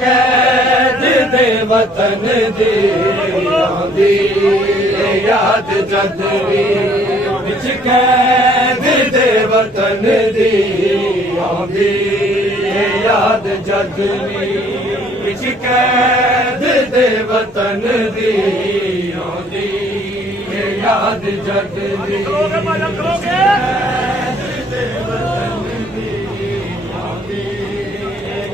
कैद दे वतन दी आंदी याद जद भी विच कैद दे वतन दी आंदी याद जद भी विच कैद दे वतन दी आंदी याद जद भी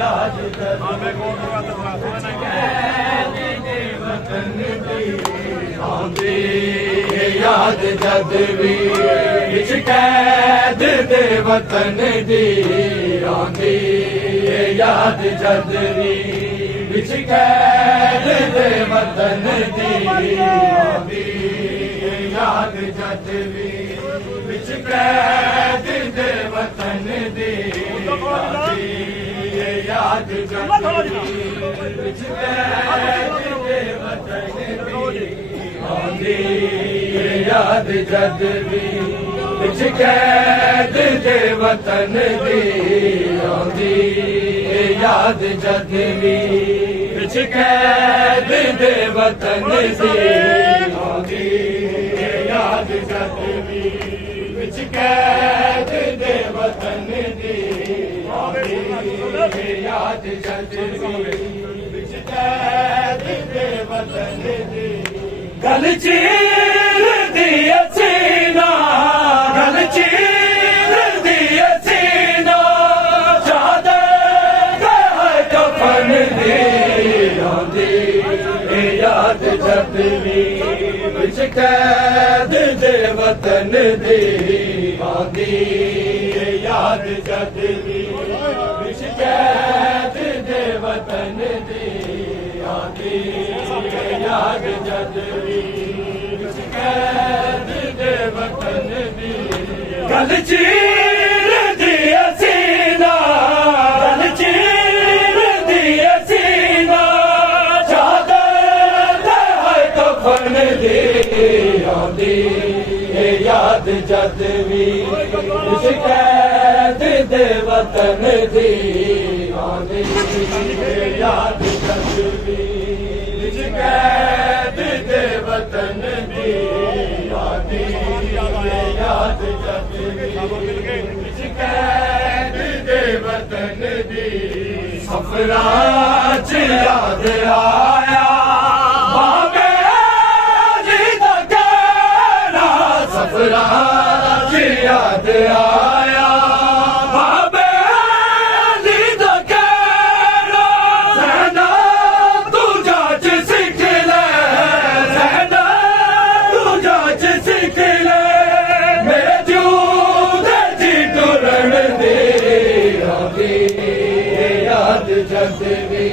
याद जद भी विच कैद दे वतन दी आंदी याद जद भी विच कैद दे वतन दी आंदी याद जद भी विच कैद दे वतन दी याद जद भी विच कैद दे वतन दी आंदी याद जद भी विच कैद दे वतन दी आंदी याद जद भी विच कैद दे वतन दी आंदी याद जद भी विच कैद दे वतन दी आंदी याद जद भी विच कैद दे वतन दी गल चीर दी सीना गल चीर दी सीना चादर कफन दी आंदी याद जद भी विच कैद दे वतन दी आंदी याद जद भी विच कैद दे वतन दी आंदी याद जद भी विच कैद दे वतन दी गल चीर दी सीना गल चीर दी सीना चादर कफन दी आंदी याद जद भी विच कैद दे वतन दी आंदी याद जद भी विच कैद दे वतन दी आंदी याद जद भी विच कैद दे वतन दी सफरां च याद आया बाबे जी दा कहना सफरां च याद आया बाबे जी दा कहना ज़ैना तू जाच सीख ले ज़ैना तू जाच सीख ले मेरे जूदे जी टुरन दे आंदी याद जद भी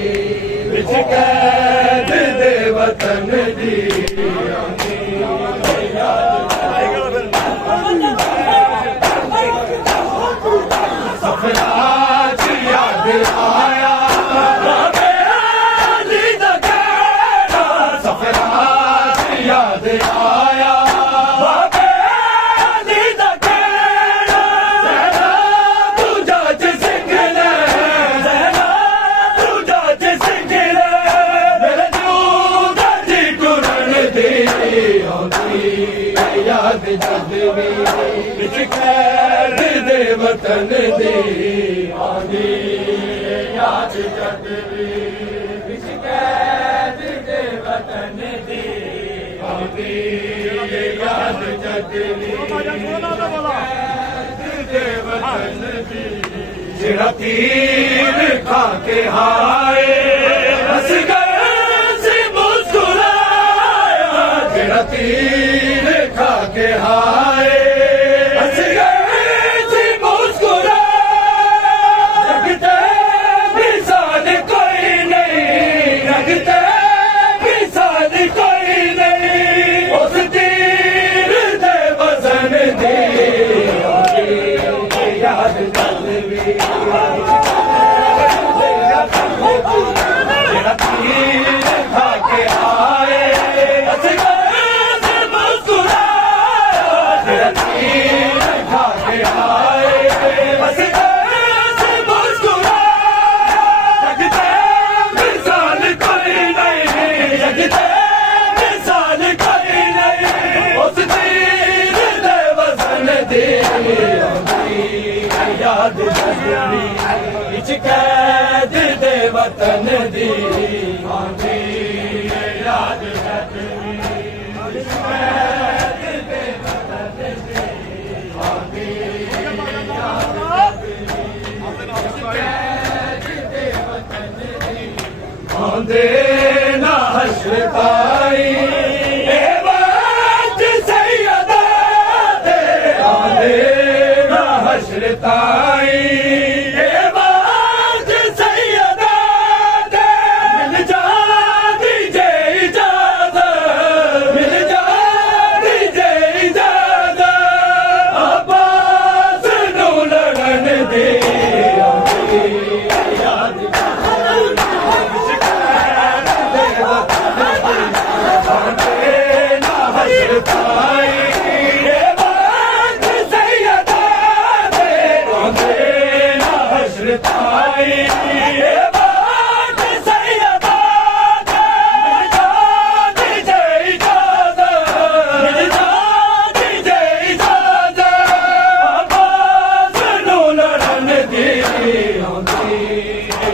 विच कैद दे वतन दी आंदी याद सफरां च याद आया बाबे जी दा कहना सफरां च याद आया बाबे जी दा कहना ज़ैना तू जाच सीख ले ज़ैना तू जाच सीख ले मेरे जूदा जी टुरन दी आंदी याद जद भी विच कैद दे वतन दी आंदी याद जद भी विच कैद दे वतन दी आंदी याद जद भी कैद दे वतन दी जेड़ा तीर खा के हाय असगर से मुस्कुराया जेड़ा तीर खा के हाय तीर खा के आए विच कैद दे वतन दी आंदी याद जदवी विच कैद दे वतन दी आंदी याद आंदे ना हश्र ताई ए बात सैयदा दे आंदे ना हश्र ताई ए बात सैयदा दे मिल जाती जे इजाजत मिल जाती जे इजाजत अब्बास नू लड़न दे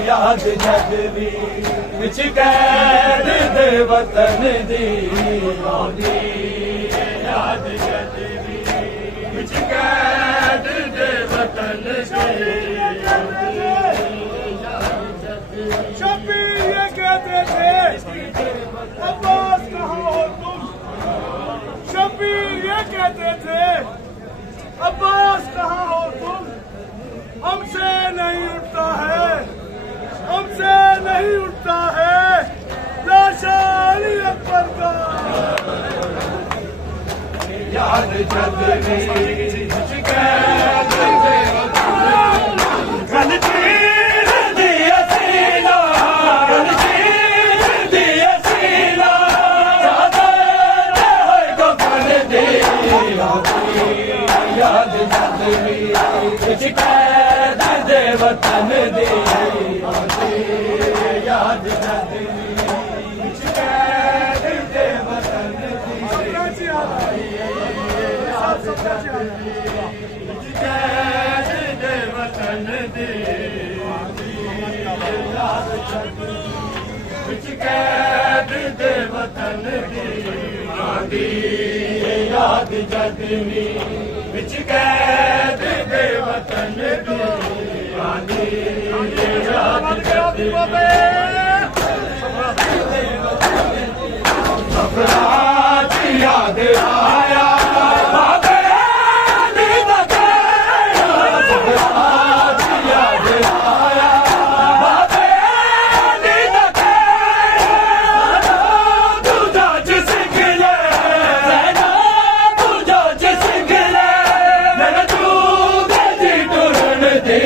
याद जदवी विच कैद दे वतन दी आंदी याद जदवी विच कैद दे वतन दी शब्बीर ये कहते थे अब्बास कहाँ हो तुम। शब्बीर ये कहते थे अब्बास कहाँ हो तुम। हमसे नहीं उठता है हमसे नहीं उठता है लाशा अली अकबर का याद जदवी विच कैद दे वतन गल चीर दी असीला गल चीर दी असीला चादर होए कफन दे याद जदवी विच कैद दे वतन दे याद जदवी विच कैद दे वतन दी विच कैद दे वतन दी याद जदवी विच कैद दे वतन दी आंदी याद जदवी विच कैद दे वतन दी आंदी याद जदवी सफरात याद आया बाबे अली दा कहना सफरात याद आया बाबे अली दा कहना तू जाच सीख ले ज़ैना तू जाच सीख ले मेरा तू गजी टुरन दे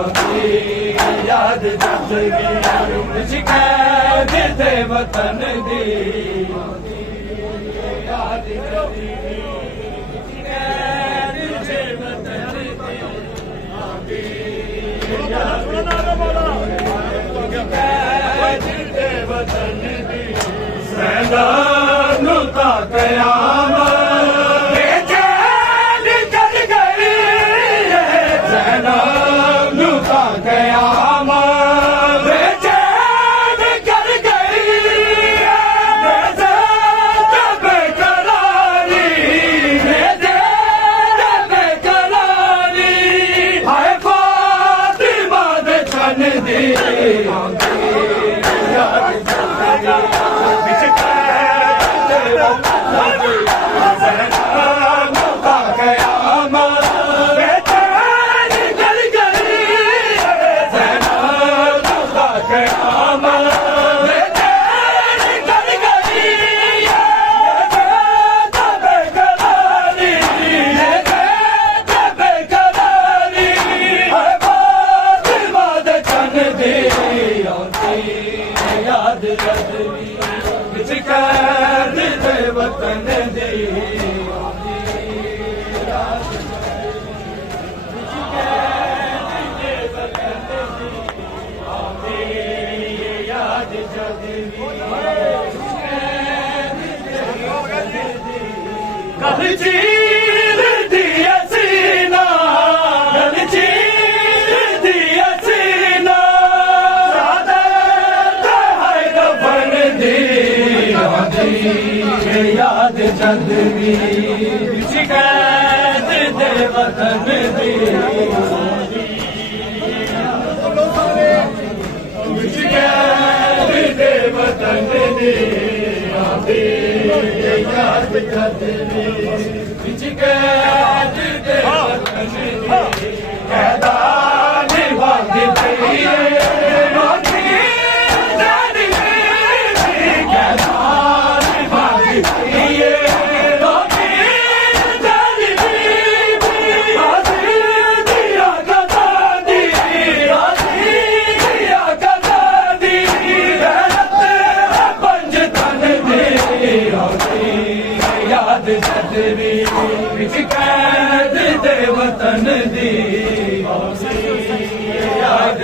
आंदी याद जदवी विच कैद दे वतन दी याद जदवी विच कैद दे वतन दी आंदी याद दे वतन दी सैना नू ता क़यामत बेचैन कर गई सैना नू ता क़यामत बेचैन कर गई बेकरारी बेकरारी हाय फातिमा दे छन दी याद विच कैद दे वतन दी सैना नू ता क़यामत बेचैन कर गई सैना नू ता क़यामत बेचैन कर गई बेकरारी बेकरारी हाय फातिमा दे छन दी याद जदवी विच कैद दे वतन दी याद जदवी कल चीर दी असीना कल चीर जदवी शिकायत दे वतन दी शिकायत दे वतन दी आंदी याद जदवी शिकायत दे वतन दी कहदा निभाती पई कैद दे वतन दी याद